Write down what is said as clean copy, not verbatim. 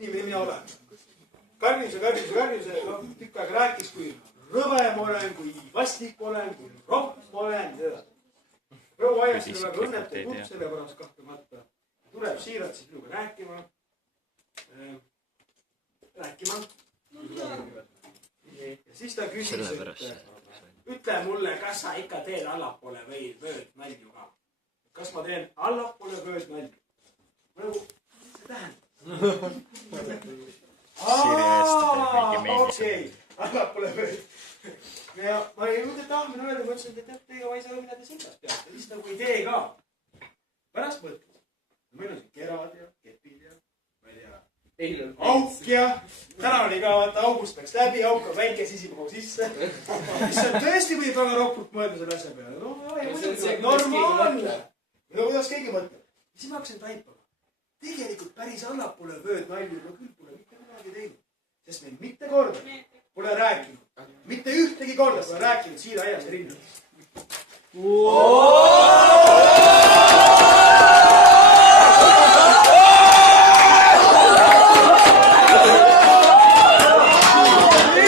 Nii mina olen. Karnise, tükk aega rääkis, kui rõve ma olen, kui vastik olen, kui ropp ma olen. Proua Aiastil tuleb õnnetu kutt selle pärast kahtlemata. Tuleb siiralt siis minuga rääkima. Ja siis ta küsis, et ütle mulle, kas sa ikka teed allapoole või vööd nalju ka. Kas ma teen allapoole vööd nalju? Nagu, see tähendab. Okei, allapoole vööd. Ja ma ei jõudnud tahtmine öelda, ma ütlesin, et teiega ma ei saa, mida te silmas peate. Siis nagu ei tee ka. Pärast mõtles. Meil on siin kerad ja kepid ja ma ei tea. Auk ja täna oli ka, vaata, august läks läbi, auk on väike, sisimahu sisse. Mis on tõesti võib väga rohkult mõelda selle asja peale. No, normaalne. No kuidas keegi mõtleb. Ja siis ma hakkasin taipama. Tegelikult päris allapoole vööd nalju ma küll pole mitte midagi teinud. Sest meil mitte korda pole rääkinud. Mitte ühtegi korda pole rääkinud Siira Aiase rinnas.